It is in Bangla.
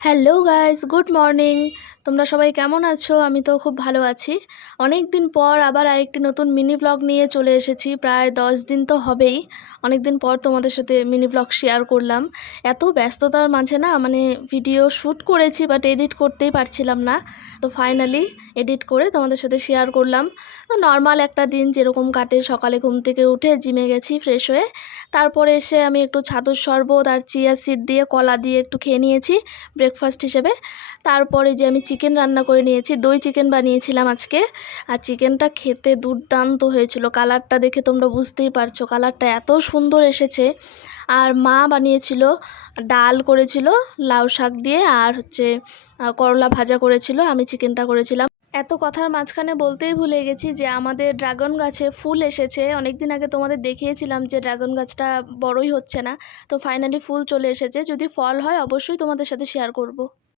Hello guys, good morning. তোমরা সবাই কেমন আছো? আমি তো খুব ভালো আছি। অনেক দিন পর আবার আরেকটি নতুন মিনি ব্লগ নিয়ে চলে এসেছি। প্রায় 10 দিন তো হবেই। অনেক দিন পর তোমাদের সাথে মিনি ব্লগ শেয়ার করলাম। এত ব্যস্ততার মাঝে না ভিডিও শ্যুট করেছি বাট এডিট করতেই পারছিলাম না। তো ফাইনালি এডিট করে তোমাদের সাথে শেয়ার করলাম। তো নর্মাল একটা দিন যেরকম কাটে, সকালে ঘুম থেকে উঠে জিমে গেছি ফ্রেশ হয়ে। তারপরে এসে আমি একটু ছাতুর শরবত আর চিয়া সিড দিয়ে কলা দিয়ে একটু খেয়ে নিয়েছি ব্রেকফাস্ট হিসেবে। তারপরে যে আমি চিকেন রান্না করে নিয়েছি, দই চিকেন বানিয়েছিলাম আজকে। আর চিকেনটা খেতে দুর্দান্ত হয়েছিল। কালারটা দেখে তোমরা বুঝতেই পারছো, কালারটা এত সুন্দর এসেছে। আর মা বানিয়েছিল, ডাল করেছিল লাউ শাক দিয়ে, আর করলা ভাজা করেছিল। আমি চিকেনটা করেছিলাম। এত কথার মাঝখানে বলতেই ভুলে গেছি যে আমাদের ড্রাগন গাছে ফুল এসেছে। অনেক দিন আগে তোমাদের দেখিয়েছিলাম যে ড্রাগন গাছটা বড়ই হচ্ছে না, তো ফাইনালি ফুল চলে এসেছে। যদি ফল হয় অবশ্যই তোমাদের সাথে শেয়ার করব।